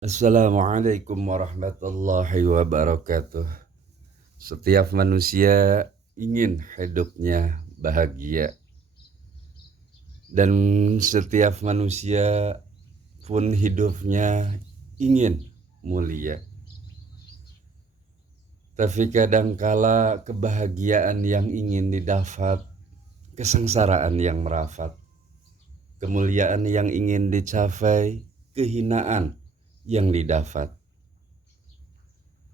Assalamualaikum warahmatullahi wabarakatuh. Setiap manusia ingin hidupnya bahagia dan setiap manusia pun hidupnya ingin mulia. Tapi kadangkala kebahagiaan yang ingin didapat, kesengsaraan yang merafat, kemuliaan yang ingin dicapai, kehinaan yang didapat.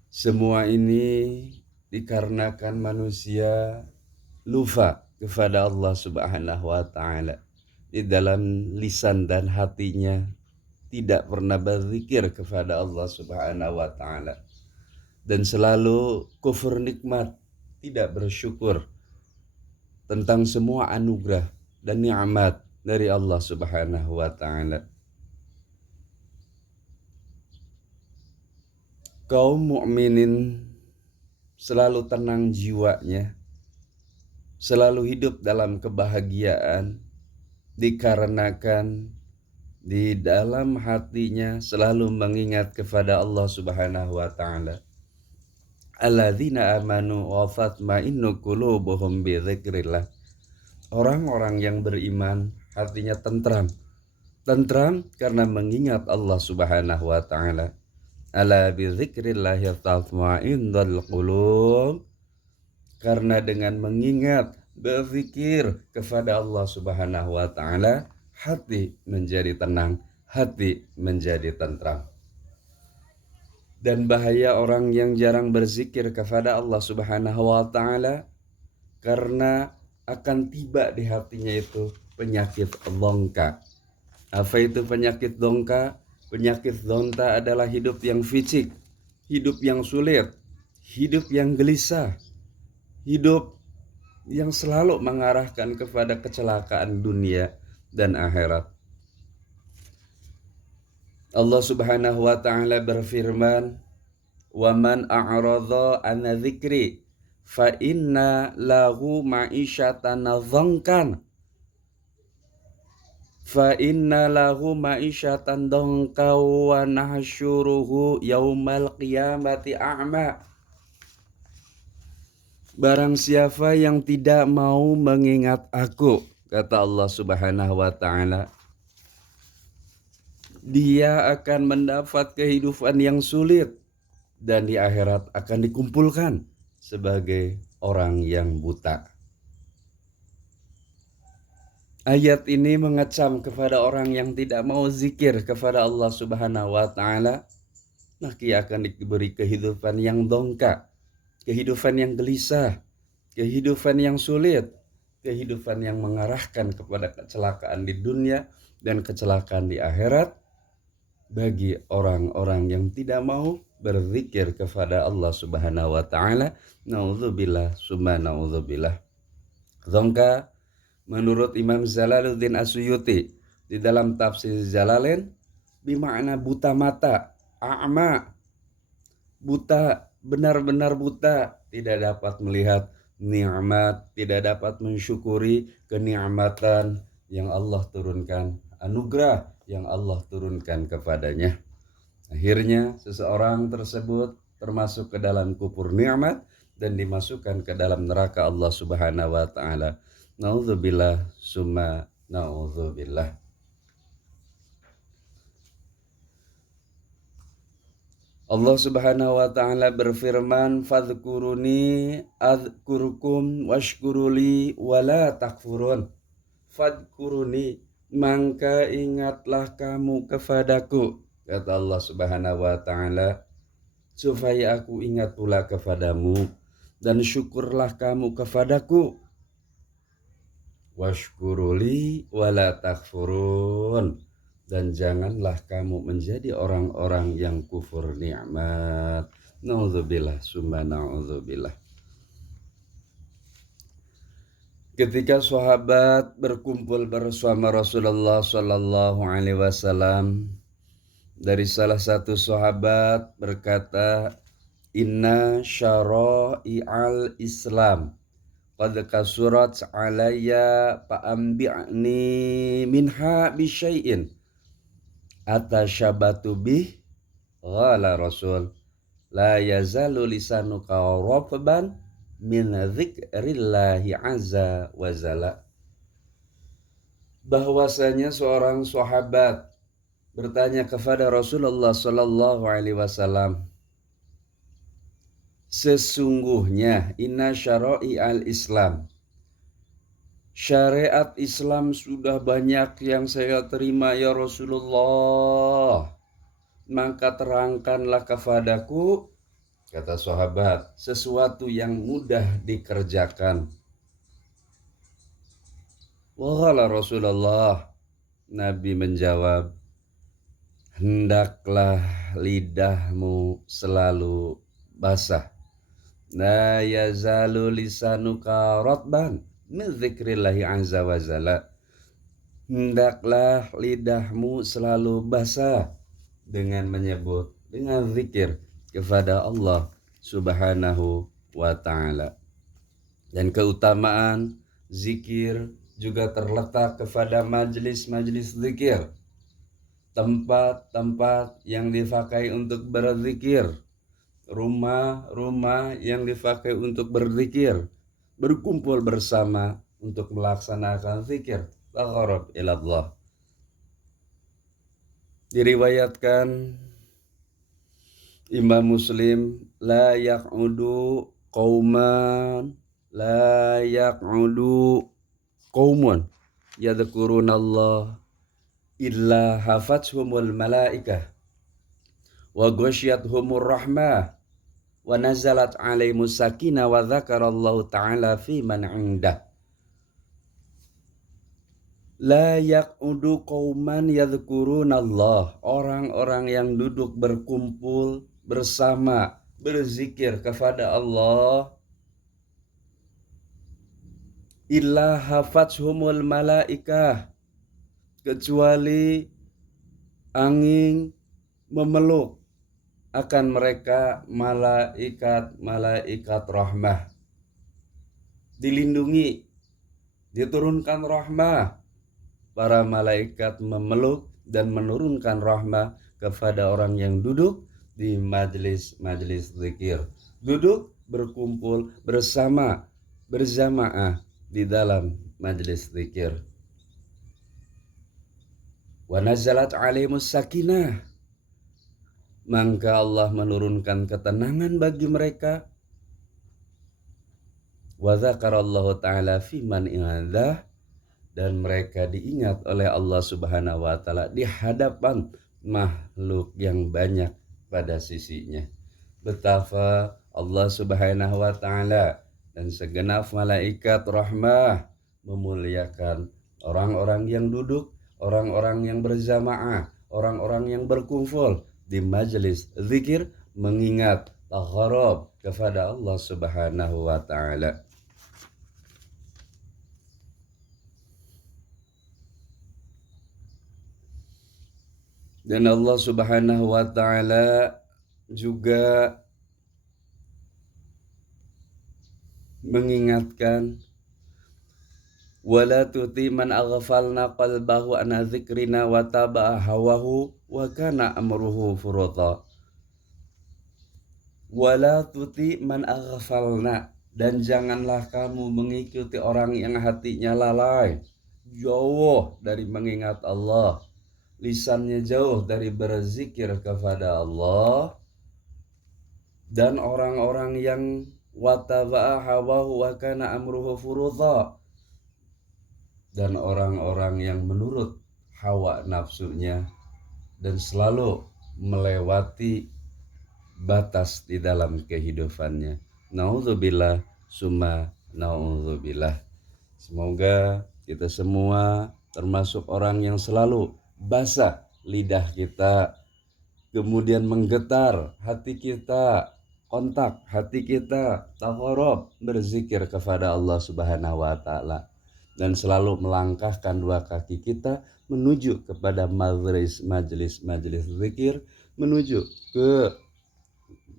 Semua ini dikarenakan manusia lupa kepada Allah Subhanahu wa taala. Di dalam lisan dan hatinya tidak pernah berzikir kepada Allah Subhanahu wa taala dan selalu kufur nikmat, tidak bersyukur tentang semua anugerah dan nikmat dari Allah Subhanahu wa taala. Kaum mukminin selalu tenang jiwanya, selalu hidup dalam kebahagiaan dikarenakan di dalam hatinya selalu mengingat kepada Allah Subhanahu wa taala. Alladzina amanu wa tatma'innu qulubuhum bi dzikrillah. Orang-orang yang beriman hatinya tentram. Tentram karena mengingat Allah Subhanahu wa taala. Ala bi dzikrillah tatma'innul qulub. Karena dengan mengingat, berzikir kepada Allah Subhanahu wa taala, hati menjadi tenang, hati menjadi tentram. Dan bahaya orang yang jarang berzikir kepada Allah Subhanahu wa taala karena akan tiba di hatinya itu penyakit dongka. Apa itu penyakit dongka? Penyakit dongka adalah hidup yang fisik, hidup yang sulit, hidup yang gelisah, hidup yang selalu mengarahkan kepada kecelakaan dunia dan akhirat. Allah Subhanahu wa taala berfirman, "Wa man a'radha an dzikri fa inna lahu ma'isyatan dhankan." Fa inna lahu ma'isyatan dhanka wa nahsyuruhu yaumal qiyamati a'ma. Barang siapa yang tidak mau mengingat aku, kata Allah Subhanahu wa taala, dia akan mendapat kehidupan yang sulit dan di akhirat akan dikumpulkan sebagai orang yang buta. Ayat ini mengecam kepada orang yang tidak mau zikir kepada Allah Subhanahu wa taala, maka ia akan diberi kehidupan yang dongka, kehidupan yang gelisah, kehidupan yang sulit, kehidupan yang mengarahkan kepada kecelakaan di dunia dan kecelakaan di akhirat bagi orang-orang yang tidak mau berzikir kepada Allah Subhanahu wa taala. Nauzubillah summa nauzubillah. Dongka menurut Imam Jalaluddin As-Suyuti di dalam tafsir Jalalain bermakna buta mata, a'ma, buta, benar-benar buta, tidak dapat melihat nikmat, tidak dapat mensyukuri kenikmatan yang Allah turunkan, anugerah yang Allah turunkan kepadanya. Akhirnya seseorang tersebut termasuk ke dalam kufur nikmat dan dimasukkan ke dalam neraka Allah Subhanahu wa taala. Nauzubillah summa nauzubillah. Allah Subhanahu wa taala berfirman, "Fadhkuruni adzkurukum washkuruli wala takfurun." Fadhkuruni, maka ingatlah kamu kepadaku, kata Allah Subhanahu wa taala, supaya aku ingat pula kepadamu dan syukurlah kamu kepadaku. Washkuruli wala takfurun, dan janganlah kamu menjadi orang-orang yang kufur nikmat. Nauzubillah summa nauzubillah. Ketika sahabat berkumpul bersama Rasulullah Shallallahu Alaihi Wasallam, dari salah satu sahabat berkata, "Inna syara'i'al Islam qad kasurat alayya fa'ambi'ni minha bisyai'in atasyabatu bih Qala Rasul, la yazalu lisanuka ratban min dzikrillahi azza wa jalla. Bahwasanya seorang sahabat bertanya kepada Rasulullah sallallahu alaihi wasallam, sesungguhnya inna syara'i al-Islam, syariat Islam sudah banyak yang saya terima ya Rasulullah, maka terangkanlah kepadaku, kata sahabat, sesuatu yang mudah dikerjakan. Wala Rasulullah, Nabi menjawab, hendaklah lidahmu selalu basah. La yazalu lisanuka ratban min dzikrillahi azza wa jalla. Hendaklah lidahmu selalu basah dengan menyebut, dengan zikir kepada Allah Subhanahu wa ta'ala. Dan keutamaan zikir juga terletak kepada majelis-majelis zikir, tempat-tempat yang dipakai untuk berzikir, rumah-rumah yang dipakai untuk berzikir, berkumpul bersama untuk melaksanakan zikir, taqarrub ilallah. Diriwayatkan Imam Muslim, la yaq'udu qaumun yadhkurunallah illa hafathumul malaikah wa ghasyiyatuhumur rahmah wa nazalat alaihimus sakinah wa dzakarallahu ta'ala fi man 'indah. La yaq'udu qauman yadhkurunallah, orang-orang yang duduk berkumpul bersama berzikir kepada Allah, illa hafathumul malaikah, kecuali angin memeluk akan mereka malaikat rahmah, dilindungi, diturunkan rahmah. Para malaikat memeluk dan menurunkan rahmah kepada orang yang duduk di majelis-majelis zikir, duduk berkumpul bersama berjamaah di dalam majelis zikir. Wa nazalat alaihimus sakinah, maka Allah menurunkan ketenangan bagi mereka. Wa dzakarallahu ta'ala fi man 'indah, dan mereka diingat oleh Allah Subhanahu wa ta'ala di hadapan makhluk yang banyak pada sisinya. Betapa Allah Subhanahu wa ta'ala dan segenap malaikat rahmah memuliakan orang-orang yang duduk, orang-orang yang berjamaah, orang-orang yang berkumpul di majelis zikir mengingat taqarrub kepada Allah Subhanahu wa ta'ala. Dan Allah Subhanahu wa ta'ala juga mengingatkan, wala tuti man aghfalna qalbahu an dzikrina wa taba'a hawahu wa kana amruhu furata. Wala tuti man aghfalna, dan janganlah kamu mengikuti orang yang hatinya lalai, jauh dari mengingat Allah, lisannya jauh dari berzikir kepada Allah, dan orang-orang yang wataba'a hawahu wa kana amruhu furudha, dan orang-orang yang menurut hawa nafsunya dan selalu melewati batas di dalam kehidupannya. Naudzubillah summa naudzubillah. Semoga kita semua termasuk orang yang selalu basah lidah kita, kemudian menggetar hati kita, kontak hati kita, taqarrub berzikir kepada Allah Subhanahu wa ta'ala, dan selalu melangkahkan dua kaki kita menuju kepada majelis zikir, menuju ke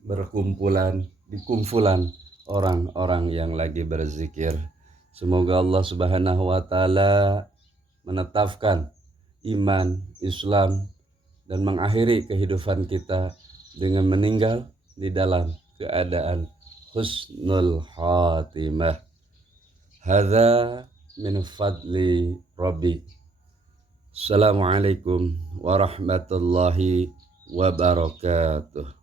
berkumpulan di kumpulan orang-orang yang lagi berzikir. Semoga Allah Subhanahu wa ta'ala menetapkan iman, Islam, dan mengakhiri kehidupan kita dengan meninggal di dalam keadaan husnul khatimah. Hadza min fadli Rabbi. Assalamualaikum warahmatullahi wabarakatuh.